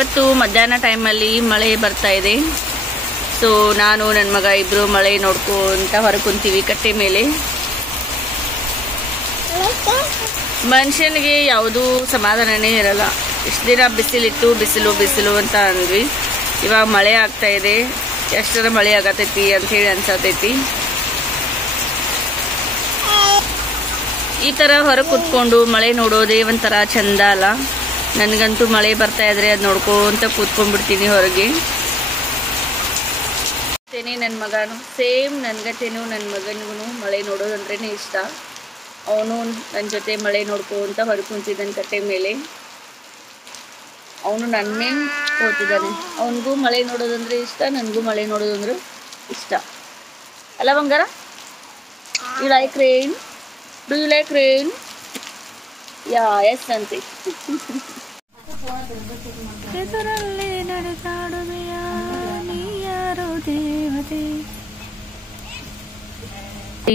ಇವತ್ತು ಮಧ್ಯಾಹ್ನ ಟೈಮಲ್ಲಿ ಮಳೆ ಬರ್ತಾ ಇದೆ. ಸೊ ನಾನು ನನ್ನ ಮಗ ಇಬ್ಬರು ಮಳೆ ನೋಡ್ಕೊಂತ ಹೊರಗೆ ಕುಂತೀವಿ ಕಟ್ಟೆ ಮೇಲೆ. ಮನುಷ್ಯನಿಗೆ ಯಾವುದೂ ಸಮಾಧಾನನೇ ಇರಲ್ಲ. ಇಷ್ಟು ದಿನ ಬಿಸಿಲಿತ್ತು, ಬಿಸಿಲು ಬಿಸಿಲು ಅಂತ ಅಂದ್ವಿ. ಇವಾಗ ಮಳೆ ಆಗ್ತಾ ಇದೆ, ಎಷ್ಟರ ಮಳೆ ಆಗತೈತಿ ಅಂಥೇಳಿ ಅನ್ಸತೈತಿ. ಈ ಥರ ಹೊರಗೆ ಕೂತ್ಕೊಂಡು ಮಳೆ ನೋಡೋದೇ ಒಂಥರ ಚಂದ ಅಲ್ಲ. ನನಗಂತೂ ಮಳೆ ಬರ್ತಾ ಇದ್ರೆ ಅದು ನೋಡ್ಕೊಂತ ಕೂತ್ಕೊಂಡ್ಬಿಡ್ತೀನಿ ಹೊರಗೆ. ನನ್ನ ಮಗನು ಸೇಮ್ ನನ್ಗತೇನು, ನನ್ನ ಮಗನಿಗೂ ಮಳೆ ನೋಡೋದಂದ್ರೇ ಇಷ್ಟ. ಅವನು ನನ್ನ ಜೊತೆ ಮಳೆ ನೋಡ್ಕೊಂತ ಹೊರಗೆ ಕುಂತಿದ್ದಾನೆ ಕಟ್ಟೆ ಮೇಲೆ. ಅವನು ನನ್ನ ಮೇಲೆ ಕೂತಿದ್ದಾನೆ. ಅವನಿಗೂ ಮಳೆ ನೋಡೋದಂದ್ರೆ ಇಷ್ಟ, ನನಗೂ ಮಳೆ ನೋಡೋದಂದ್ರೆ ಇಷ್ಟ ಅಲ್ಲ ಬಂಗಾರ? You like rain? Do you like rain? Yeah yes ಅಂತೆ.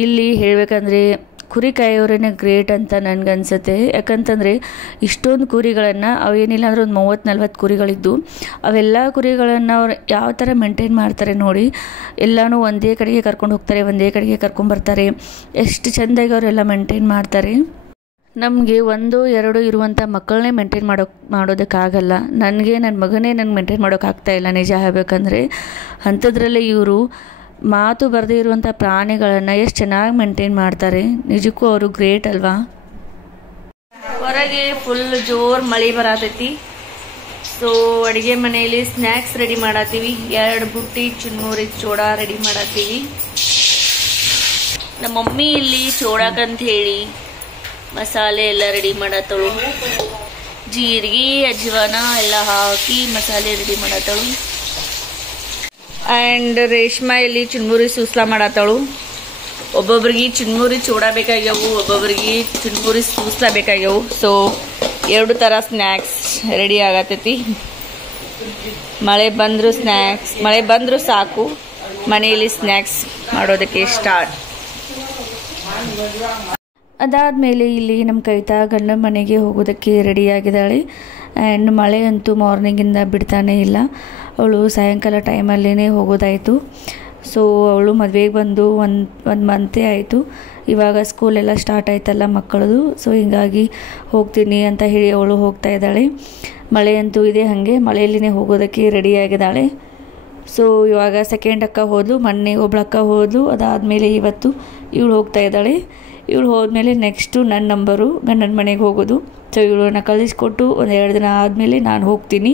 ಇಲ್ಲಿ ಹೇಳ್ಬೇಕಂದ್ರೆ ಕುರಿ ಕಾಯೋರೇನೆ ಗ್ರೇಟ್ ಅಂತ ನನಗನ್ಸುತ್ತೆ. ಯಾಕಂತಂದರೆ ಇಷ್ಟೊಂದು ಕುರಿಗಳನ್ನು ಅವೇನಿಲ್ಲ ಅಂದ್ರೆ ಒಂದು 30-40 ಕುರಿಗಳಿದ್ದು ಅವೆಲ್ಲ ಕುರಿಗಳನ್ನು ಅವ್ರು ಯಾವ ಥರ ಮೇಂಟೈನ್ ಮಾಡ್ತಾರೆ ನೋಡಿ. ಎಲ್ಲನೂ ಒಂದೇ ಕಡೆಗೆ ಕರ್ಕೊಂಡು ಹೋಗ್ತಾರೆ, ಒಂದೇ ಕಡೆಗೆ ಕರ್ಕೊಂಬರ್ತಾರೆ. ಎಷ್ಟು ಚೆಂದಾಗಿ ಅವರೆಲ್ಲ ಮೇಂಟೈನ್ ಮಾಡ್ತಾರೆ. ನಮಗೆ 1-2 ಇರುವಂಥ ಮಕ್ಕಳನ್ನೇ ಮೇಂಟೈನ್ ಮಾಡೋದಕ್ಕಾಗಲ್ಲ. ನನಗೆ ನನ್ನ ಮಗನೇ ಮೇಂಟೈನ್ ಮಾಡೋಕ್ಕಾಗ್ತಾಯಿಲ್ಲ ನಿಜ ಹೇಳಬೇಕಂದ್ರೆ. ಅಂಥದ್ರಲ್ಲೇ ಇವರು ಮಾತು ಬರದೇ ಇರುವಂಥ ಪ್ರಾಣಿಗಳನ್ನು ಎಷ್ಟು ಚೆನ್ನಾಗಿ ಮೇಂಟೈನ್ ಮಾಡ್ತಾರೆ. ನಿಜಕ್ಕೂ ಅವರು ಗ್ರೇಟ್ ಅಲ್ವಾ? ಹೊರಗೆ ಫುಲ್ ಜೋರು ಮಳೆ ಬರತೈತಿ. ಸೊ ಅಡುಗೆ ಮನೆಯಲ್ಲಿ ಸ್ನ್ಯಾಕ್ಸ್ ರೆಡಿ ಮಾಡತ್ತೀವಿ. 2 ಬುಟ್ಟಿ ಚುನ್ಮುರಿ ಚೋಡಾ ರೆಡಿ ಮಾಡತ್ತೀವಿ. ನಮ್ಮ ಮಮ್ಮಿ ಇಲ್ಲಿ ಚೋಡಾಕಂತ ಹೇಳಿ ಮಸಾಲೆ ಎಲ್ಲ ರೆಡಿ ಮಾಡತ್ತಳು. ಜೀರಿಗೆ ಅಜ್ವಾನ ಎಲ್ಲ ಹಾಕಿ ಮಸಾಲೆ ರೆಡಿ ಮಾಡತ್ತಳು. ಆ್ಯಂಡ್ ರೇಷ್ಮಾ ಇಲ್ಲಿ ಚುನ್ಮುರಿ ಸೂಸ್ಲಾ ಮಾಡತ್ತಳು. ಒಬ್ಬೊಬ್ರಿಗೆ ಚುನ್ಮುರಿ ಚೋಡಾ ಬೇಕಾಗ್ಯವು, ಒಬ್ಬೊಬ್ರಿಗೆ ಚುನ್ಮುರಿ ಸೂಸ್ಲಾ ಬೇಕಾಗ್ಯವು. ಸೊ 2 ಥರ ಸ್ನ್ಯಾಕ್ಸ್ ರೆಡಿ ಆಗತೈತಿ. ಮಳೆ ಬಂದರೂ ಸಾಕು ಮನೆಯಲ್ಲಿ ಸ್ನ್ಯಾಕ್ಸ್ ಮಾಡೋದಕ್ಕೆ ಸ್ಟಾರ್ಟ್. ಅದಾದಮೇಲೆ ಇಲ್ಲಿ ನಮ್ಮ ಕವಿತಾ ಗಂಡನ ಮನೆಗೆ ಹೋಗೋದಕ್ಕೆ ರೆಡಿಯಾಗಿದ್ದಾಳೆ. ಆ್ಯಂಡ್ ಮಳೆ ಅಂತೂ ಮಾರ್ನಿಂಗಿಂದ ಬಿಡ್ತಾನೇ ಇಲ್ಲ. ಅವಳು ಸಾಯಂಕಾಲ ಟೈಮಲ್ಲೇ ಹೋಗೋದಾಯಿತು. ಸೊ ಅವಳು ಮದುವೆಗೆ ಬಂದು ಒಂದು ಮಂತೇ ಆಯಿತು. ಇವಾಗ ಸ್ಕೂಲೆಲ್ಲ ಸ್ಟಾರ್ಟ್ ಆಯ್ತಲ್ಲ ಮಕ್ಕಳದು. ಸೊ ಹೀಗಾಗಿ ಹೋಗ್ತೀನಿ ಅಂತ ಹೇಳಿ ಅವಳು ಹೋಗ್ತಾ ಇದ್ದಾಳೆ. ಮಳೆ ಅಂತೂ ಇದೆ, ಹಾಗೆ ಮಳೆಯಲ್ಲಿನೇ ಹೋಗೋದಕ್ಕೆ ರೆಡಿಯಾಗಿದ್ದಾಳೆ. ಸೊ ಇವಾಗ ಸೆಕೆಂಡ್ ಅಕ್ಕ ಹೋದ್ಲು, ಮೊನ್ನೆ ಒಬ್ಳು ಅಕ್ಕ ಹೋದ್ಲು. ಅದಾದಮೇಲೆ ಇವತ್ತು ಇವಳು ಹೋಗ್ತಾ ಇದ್ದಾಳೆ. ಇವಳು ಹೋದ್ಮೇಲೆ ನೆಕ್ಸ್ಟು ನನ್ನ ನಂಬರು ಗಂಡನ ಮನೆಗೆ ಹೋಗೋದು. ಸೊ ಇವಳನ್ನ ಕಳಿಸ್ಕೊಟ್ಟು 1-2 ದಿನ ಆದಮೇಲೆ ನಾನು ಹೋಗ್ತೀನಿ.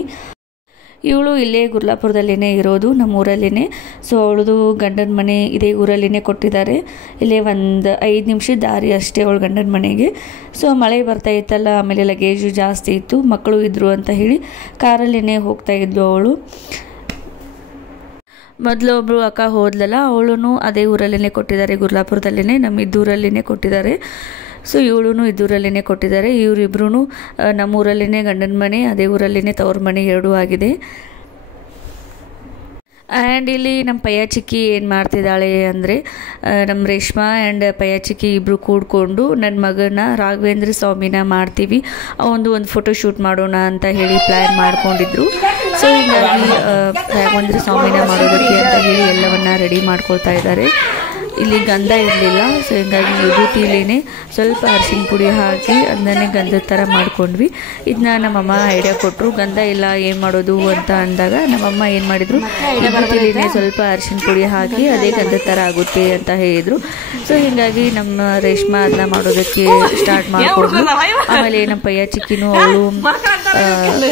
ಇವಳು ಇಲ್ಲೇ ಗುರ್ಲಾಪುರದಲ್ಲೇ ಇರೋದು, ನಮ್ಮೂರಲ್ಲೇ. ಸೊ ಅವಳದು ಗಂಡನ ಮನೆ ಇದೇ ಊರಲ್ಲೇ ಕೊಟ್ಟಿದ್ದಾರೆ. ಇಲ್ಲೇ ಒಂದು 5 ನಿಮಿಷದ ದಾರಿ ಅಷ್ಟೇ ಅವಳು ಗಂಡನ ಮನೆಗೆ. ಸೊ ಮಳೆ ಬರ್ತಾ ಇತ್ತಲ್ಲ, ಆಮೇಲೆ ಲಗೇಜು ಜಾಸ್ತಿ ಇತ್ತು, ಮಕ್ಕಳು ಇದ್ದರು ಅಂತ ಹೇಳಿ ಕಾರಲ್ಲೇ ಹೋಗ್ತಾ ಇದ್ಲು ಅವಳು. ಮೊದಲು ಒಬ್ಬಳು ಅಕ್ಕ ಹೋದ್ಲಲ್ಲ, ಅವಳು ಅದೇ ಊರಲ್ಲೇ ಕೊಟ್ಟಿದ್ದಾರೆ, ಗುರ್ಲಾಪುರದಲ್ಲೇ ನಮ್ಮ ಇದ್ದೂರಲ್ಲೇ ಕೊಟ್ಟಿದ್ದಾರೆ. ಸೊ ಇವಳು ಇದ್ದೂರಲ್ಲೇ ಕೊಟ್ಟಿದ್ದಾರೆ. ಇವರಿಬ್ರು ನಮ್ಮೂರಲ್ಲೇ ಗಂಡನ ಮನೆ, ಅದೇ ಊರಲ್ಲೇ ತವ್ರ ಮನೆ 2 ಆಗಿದೆ. ಆ್ಯಂಡ್ ಇಲ್ಲಿ ನಮ್ಮ ಪಯ್ಯ ಚಿಕ್ಕಿ ಏನು ಮಾಡ್ತಿದ್ದಾಳೆ ಅಂದರೆ, ನಮ್ಮ ರೇಷ್ಮಾ ಆ್ಯಂಡ್ ಪಯ್ಯ ಚಿಕ್ಕಿ ಇಬ್ಬರು ಕೂಡ್ಕೊಂಡು ನನ್ನ ಮಗನ ರಾಘವೇಂದ್ರ ಸ್ವಾಮಿನ ಮಾಡ್ತೀವಿ, ಒಂದು ಫೋಟೋ ಶೂಟ್ ಮಾಡೋಣ ಅಂತ ಹೇಳಿ ಪ್ಲ್ಯಾನ್ ಮಾಡ್ಕೊಂಡಿದ್ರು. ಸೊ ಹೀಗಾಗಿ ರಾಘವೇಂದ್ರ ಸ್ವಾಮಿನ ಮಾಡೋದಕ್ಕೆ ಅಂತ ಹೇಳಿ ಎಲ್ಲವನ್ನ ರೆಡಿ ಮಾಡ್ಕೊಳ್ತಾ ಇದ್ದಾರೆ. ಇಲ್ಲಿ ಗಂಧ ಇರಲಿಲ್ಲ. ಸೊ ಹೀಗಾಗಿ ವಿಭೂತಿಲೇನೆ ಸ್ವಲ್ಪ ಅರಿಶಿನ ಪುಡಿ ಹಾಕಿ ಅದನ್ನೇ ಗಂಧದ ಥರ ಮಾಡ್ಕೊಂಡ್ವಿ. ಇದನ್ನ ನಮ್ಮಮ್ಮ ಐಡಿಯಾ ಕೊಟ್ಟರು. ಗಂಧ ಇಲ್ಲ ಏನು ಮಾಡೋದು ಅಂತ ಅಂದಾಗ ನಮ್ಮಮ್ಮ ಏನು ಮಾಡಿದರು, ವಿಭೂತಿಲೇನೆ ಸ್ವಲ್ಪ ಅರಿಶಿನ ಪುಡಿ ಹಾಕಿ ಅದೇ ಗಂಧದ ಥರ ಆಗುತ್ತೆ ಅಂತ ಹೇಳಿದರು. ಸೊ ಹೀಗಾಗಿ ನಮ್ಮ ರೇಷ್ಮಾ ಅದನ್ನ ಮಾಡೋದಕ್ಕೆ ಸ್ಟಾರ್ಟ್ ಮಾಡಿಕೊಂಡ್ರು. ಆಮೇಲೆ ನಮ್ಮ ಪಯ್ಯ ಚಿಕ್ಕಿನೂ ಅವಳು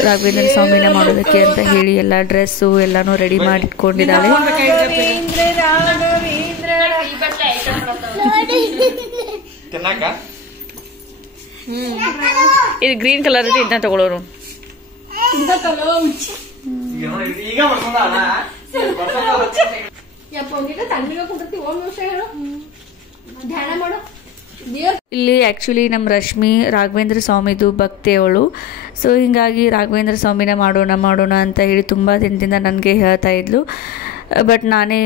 ರಾಘವೇಂದ್ರ ಸ್ವಾಮಿನ ಮಾಡೋದಕ್ಕೆ ಅಂತ ಹೇಳಿ ಎಲ್ಲ ಡ್ರೆಸ್ಸು ಎಲ್ಲನೂ ರೆಡಿ ಮಾಡಿಟ್ಕೊಂಡಿದ್ದಾಳೆ. ಇದು ಗ್ರೀನ್ ಕಲರ್ ಐತಿ, ಇದನ್ನ ತಗೊಳ್ಳೋರು. ಇಲ್ಲಿ ಆ್ಯಕ್ಚುಲಿ ನಮ್ಮ ರಶ್ಮಿ ರಾಘವೇಂದ್ರ ಸ್ವಾಮಿದು ಭಕ್ತಿ ಅವಳು. ಸೊ ಹೀಗಾಗಿ ರಾಘವೇಂದ್ರ ಸ್ವಾಮಿನ ಮಾಡೋಣ ಅಂತ ಹೇಳಿ ತುಂಬ ದಿನದಿಂದ ನನಗೆ ಹೇಳ್ತಾ ಇದ್ಲು. ಬಟ್ ನಾನೇ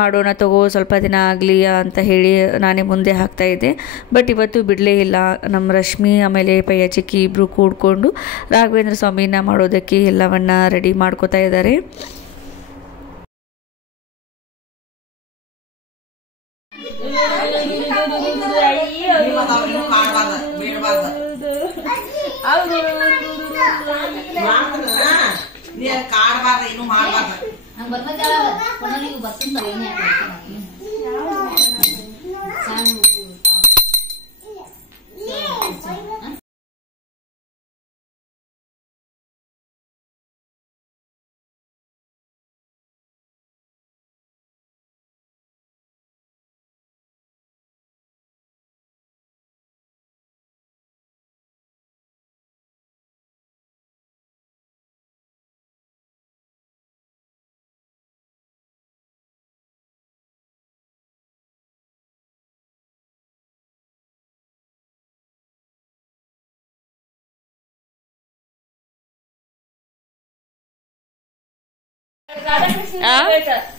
ಮಾಡೋಣ ತಗೋ ಸ್ವಲ್ಪ ದಿನ ಆಗಲಿ ಅಂತ ಹೇಳಿ ನಾನೇ ಮುಂದೆ ಹಾಕ್ತಾಯಿದ್ದೆ. ಬಟ್ ಇವತ್ತು ಬಿಡಲೇ ಇಲ್ಲ. ನಮ್ಮ ರಶ್ಮಿ ಆಮೇಲೆ ಪಯ್ಯ ಚಿಕ್ಕಿ ಇಬ್ಬರು ಕೂಡ್ಕೊಂಡು ರಾಘವೇಂದ್ರ ಸ್ವಾಮಿನ ಮಾಡೋದಕ್ಕೆ ಎಲ್ಲವನ್ನ ರೆಡಿ ಮಾಡ್ಕೋತಾ ಇದ್ದಾರೆ.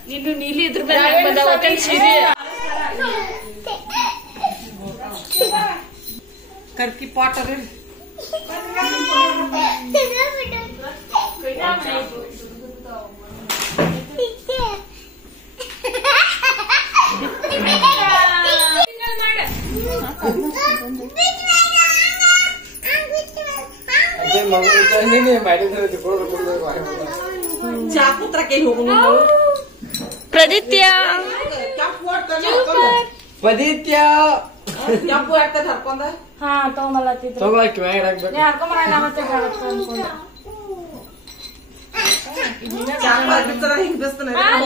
ನೀನು ನೀಲಿ ಇದ್ರ ಕರ್ಕಿ ಪಾಟ್ ಅದ ಪ್ರದಿತ್ಯ ಹಾ ತಗೊಂಬಲ್ಲತ್ತಿದ್ರು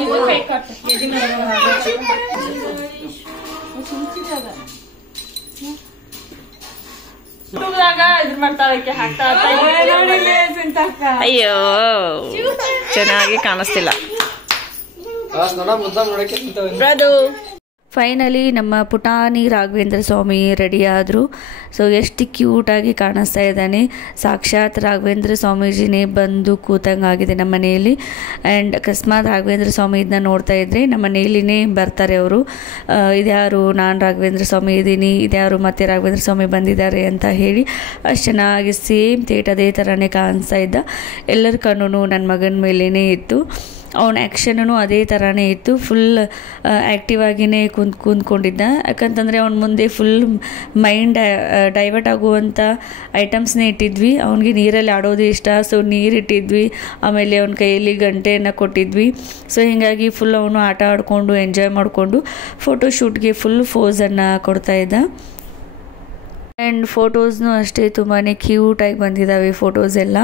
ಇದ್ರ ಮಾಡ್ತಾಳಕ್ಕೆ ಹಾಕ್ತಾ ಅಯ್ಯೋ ಚೆನ್ನಾಗಿ ಕಾಣಿಸ್ತಿಲ್ಲ. ಫೈನಲಿ ನಮ್ಮ ಪುಟಾಣಿ ರಾಘವೇಂದ್ರ ಸ್ವಾಮಿ ರೆಡಿ ಆದರು. ಸೊ ಎಷ್ಟು ಕ್ಯೂಟಾಗಿ ಕಾಣಿಸ್ತಾ ಇದ್ದಾನೆ. ಸಾಕ್ಷಾತ್ ರಾಘವೇಂದ್ರ ಸ್ವಾಮೀಜಿನೇ ಬಂದು ಕೂತಂಗಾಗಿದೆ ನಮ್ಮ ಮನೆಯಲ್ಲಿ. ಆ್ಯಂಡ್ ಅಕಸ್ಮಾತ್ ರಾಘವೇಂದ್ರ ಸ್ವಾಮಿ ಇದನ್ನ ನೋಡ್ತಾ ಇದ್ದರೆ ನಮ್ಮ ಮನೆಯಲ್ಲಿನೇ ಬರ್ತಾರೆ ಅವರು. ಇದ್ಯಾರು, ನಾನು ರಾಘವೇಂದ್ರ ಸ್ವಾಮಿ ಇದ್ದೀನಿ, ಇದ್ಯಾರು ಮತ್ತೆ ರಾಘವೇಂದ್ರ ಸ್ವಾಮಿ ಬಂದಿದ್ದಾರೆ ಅಂತ ಹೇಳಿ ಅಷ್ಟು ಚೆನ್ನಾಗಿ ಸೇಮ್ ತೇಟ್ ಅದೇ ಥರನೇ ಕಾಣಿಸ್ತಾ ಇದ್ದ. ಎಲ್ಲರ ಕಣ್ಣು ನನ್ನ ಮಗನ ಮೇಲೇ ಇತ್ತು. ಅವನ ಆ್ಯಕ್ಷನೂ ಅದೇ ಥರನೇ ಇತ್ತು. ಫುಲ್ ಆ್ಯಕ್ಟಿವ್ ಆಗಿಯೇ ಕೂತ್ಕೊಂಡಿದ್ದ. ಯಾಕಂತಂದರೆ ಅವ್ನ ಮುಂದೆ ಫುಲ್ ಮೈಂಡ್ ಡೈವರ್ಟ್ ಆಗುವಂಥ ಐಟಮ್ಸ್ನೇ ಇಟ್ಟಿದ್ವಿ. ಅವನಿಗೆ ನೀರಲ್ಲಿ ಆಡೋದು ಇಷ್ಟ, ಸೊ ನೀರು ಇಟ್ಟಿದ್ವಿ. ಆಮೇಲೆ ಅವನ ಕೈಯಲ್ಲಿ ಗಂಟೆಯನ್ನು ಕೊಟ್ಟಿದ್ವಿ. ಸೊ ಹೀಗಾಗಿ ಫುಲ್ ಅವನು ಆಟ ಆಡಿಕೊಂಡು ಎಂಜಾಯ್ ಮಾಡಿಕೊಂಡು ಫೋಟೋಶೂಟ್ಗೆ ಫುಲ್ ಫೋಸನ್ನು ಕೊಡ್ತಾಯಿದ್ದ. ಆ್ಯಂಡ್ ಫೋಟೋಸ್ನೂ ಅಷ್ಟೇ ತುಂಬಾ ಕ್ಯೂಟಾಗಿ ಬಂದಿದ್ದಾವೆ ಫೋಟೋಸ್ ಎಲ್ಲ.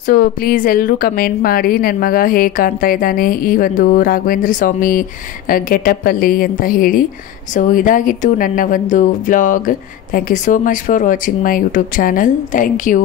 ಸೊ ಪ್ಲೀಸ್ ಎಲ್ಲರೂ ಕಮೆಂಟ್ ಮಾಡಿ ನನ್ನ ಮಗ ಹೇಗೆ ಕಾಣ್ತಾ ಇದ್ದಾನೆ ಈ ಒಂದು ರಾಘವೇಂದ್ರ ಸ್ವಾಮಿ ಗೆಟಪ್ಪಲ್ಲಿ ಅಂತ ಹೇಳಿ. ಸೊ ಇದಾಗಿತ್ತು ನನ್ನ ಒಂದು vlog. Thank you so much for watching my YouTube channel. Thank you.